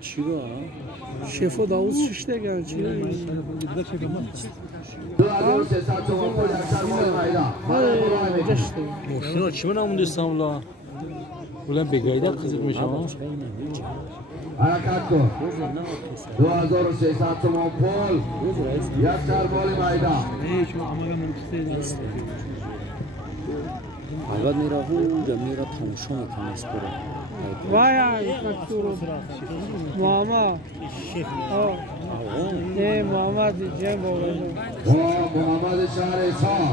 چیگاه؟ شفا داوود شش دگان چیگاه؟ ماشینا چی نمونده استانبولا؟ ولی بگایده قزق میشم. حرکت کن 2600 تومان پول یک سربال میدان اول میره هوده میره تماشا میکنه اسپورا وای محمد نه محمد جنب محمد شهرستان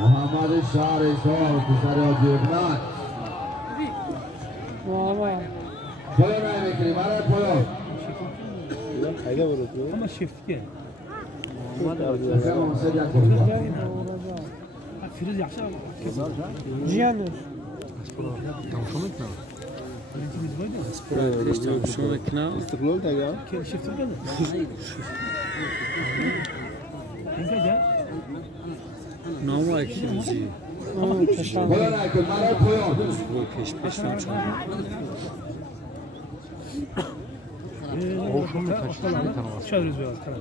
محمد شهرستان پسر آجیبنان محمد پایان نمیکنی برای پایان خیلی برو تو اما شیفت که فیروز yaxshi جیانوش تماشا میکنه اسپورا پیش تماشا میکنه استقلال دیگه که شیفت کنه اینجا نام اکیمزی پایان نکن برای پایان پیش تماشا شهر روز کنه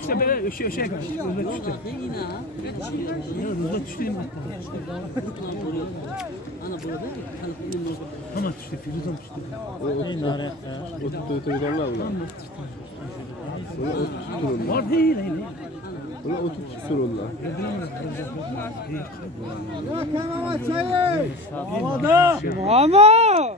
İşte böyle şey kaç. Rüzgar düştü. Rüzgar düştü mi? Ama düştü. Rüzgar düştü. Oturdular ulan. Var değil. Ulan oturup sorullar. محمد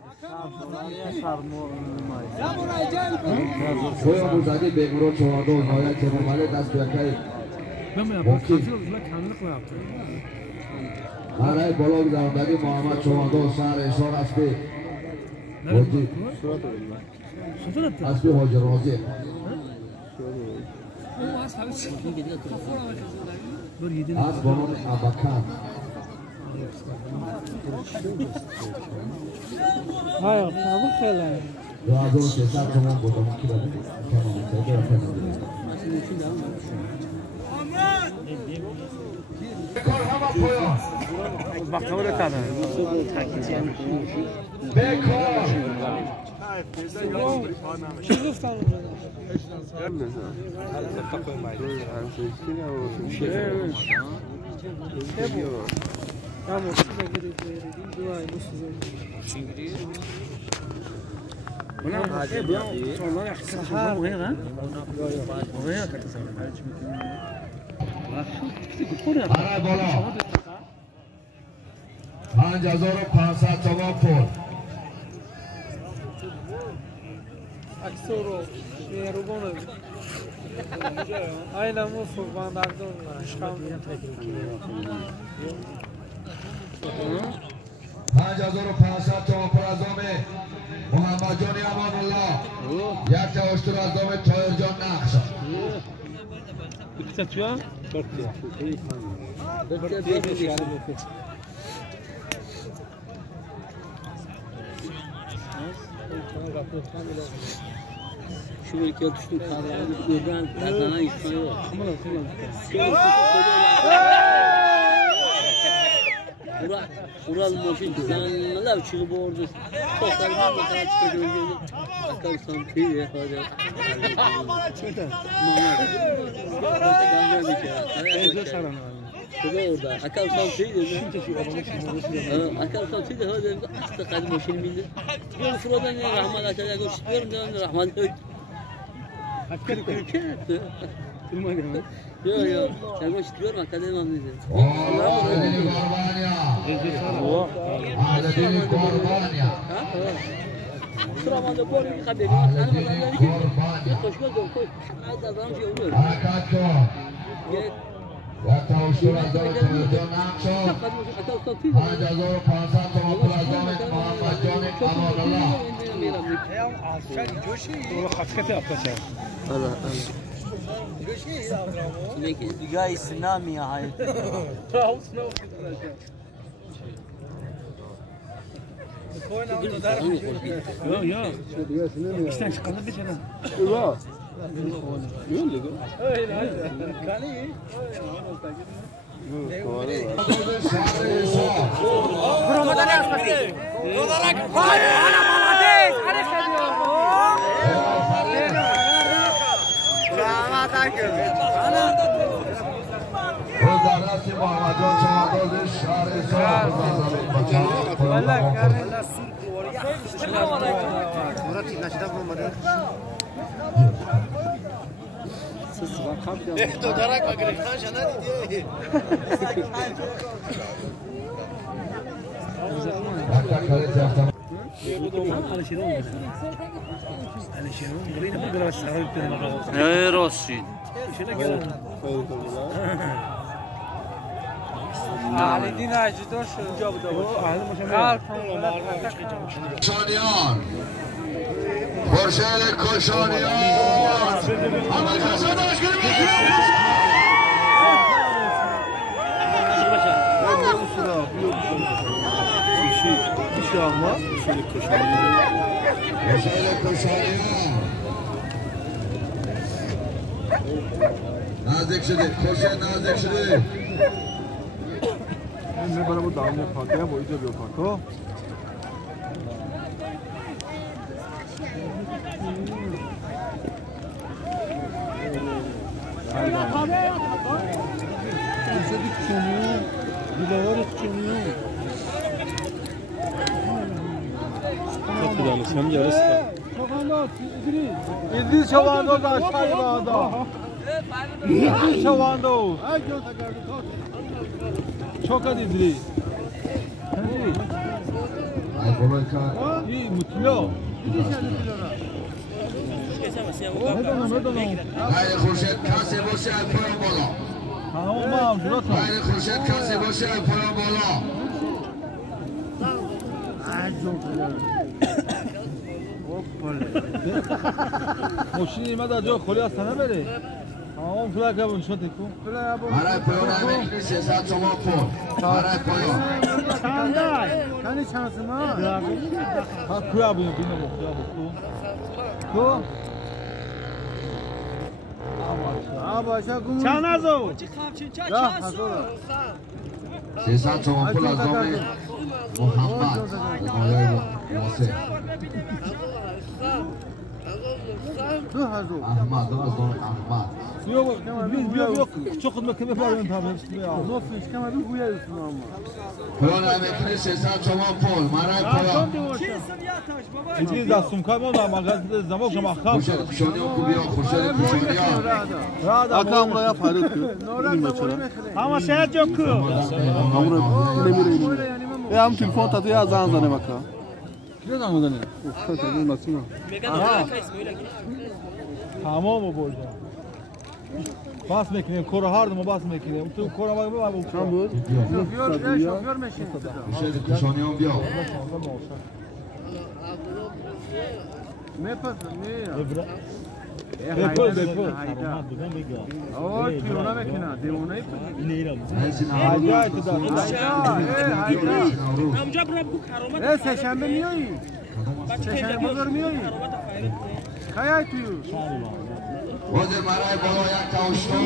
پایان بزدی بگورو چهارده و نهایت جمعه دست بیاکایی Ben mi yapayım? Kanlı koyarım. برای بالا گذاردگی محمد چهارده و شهر اشار اسبی حاجی اسبی حاجی رازی از بانون ابکن های خیلی خیلی 2600 تومان بودم کی داره کار همه پایان Bakka böyle tadı. بکار چی گفتم برای بالا 5500 تومان پول اکسورو میروگونه اینا مفو باندردون اشکام 5500 تومان پول از دام محمد جان امان الله یک تا اشتر از دام تایر جان نقش Kısa tüya. Şu ülkeye düştüm kadrolarını buradan kazanan İsmail var. Ural moşin zanneler çıkıp orada toplardan bakar çıkıyor gözü akıl santiye hadi. Şurada orada akıl santiye dedi. Akıl santiye de hadi açtı kadı moşin bindi. Bir sıradan ne rahmet açacak görüşüyorum da rahmet yok. Hakkı kırık. Yok. Sen görüşüyorum akademi anlayacağım. Adedini Korbanya Sıramanda bu arada kabul ediyor. Adedini Korbanya Koşma dön koş. Az adam şey olur. Harekat kol Yakta uçtur az dağıt Tümürcan Nakşo 5500 تومان پول از دام محمد جان امان الله Hakikati atacak. Diga İslami ya hayır. Yok. İşten çıkanı bir kere. Ulan. Yol dedi. Öyle. برای Rodarasi Muhammadjon Chavadozi Rossi. نالیدین اجدا شد Koşanyan. Koşan Koşanyan. Ama Koşan aşkına Bir şey ama. Şöyle koşalım. Koşanyan. Nazik şidi. Koşan nazik şidi. Ne bana bu damla pakaya boyunca bir pako. İdris Çavandoz aşağıya bağda. İdris Çavandoz. Çok hadi İdris. Ay Bolayka. İyi mutlu. Hayır Hurşet kase boşa polo bolo. Tamam Murat. Hayır Hurşet kase boşa polo bolo. Moşini mada jo kholiya sana bere. Tamam fula kabun şo tekun. Haray polo emekli sesat çoma pol. Haray polo. کنی چانس ما Ha kuya bu yine bu kuya bu. Ko. آباشا گم چند از او یا حضور Sesat çoma pol azami. Muhammed. Muhammed. دو حضور Ahmad. Azam Ahmad. Yok yok çok hızlı kime falan tabii. دو فیش کم ابی بویا اسلام Polo emekli sesat çoma pol. Haray polo. İdris da sumka mı da magazinde zaman şama kham. Hurşet kuşanıyor kubiyo. Hurşet kuşanıyor. Rada Akam buraya Faruk diyor. ama şehir yok ku Hamur nemirelim. Am telefon tadı ya zanzane baka. Ne zaman ne? Tadı nasıl? Tamam mı bolca? Bas mekine, kora hardı mı bas mekine? Tu kora bak mı? Tam bu. شوفیور میشین Hurşet kuşanıyor biyo. میپسن Depol depol. آه تیونا میکنه دیوونه Ensin Acayip da. ای سهشنبه میایی سهشنبه بزر میایی خیلی توی Ozer maray bolo yak kavuştu.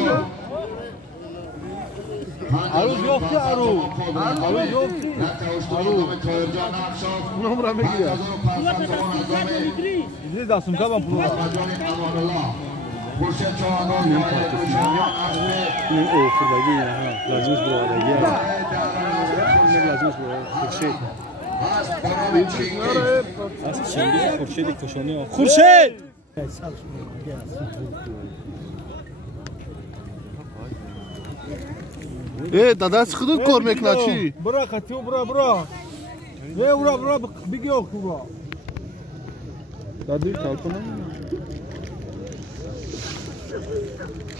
Aruz yok ki aruz. Aruz yok ki. Yak kavuştu. Adamı Toyurcan Akşov. Numara mı gidiyor? İdris da sumka ben pulu. Muhammadjon Amanullah. Hurşet Çavadoz. Kuşanıyor. Ne o fırladı ya. Lazımız buraya ya. Ne lazımız buraya? Şey. Az bana bir çingi. Kurşet! Dada çıkdı kormek laçı. Bırak atıyor bura. Ne bura bir yok bura. Dadı kalkana mı?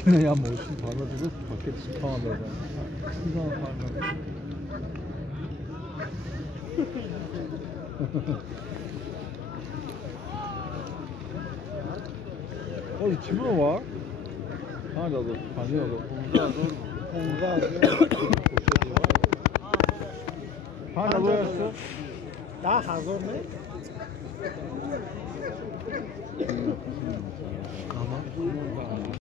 Ne yapmışsın? Parladı paket sıkamadı. Güzel parladı. O kim o var? Hala da panıyor da. Onga hala boyası. daha hazır mı?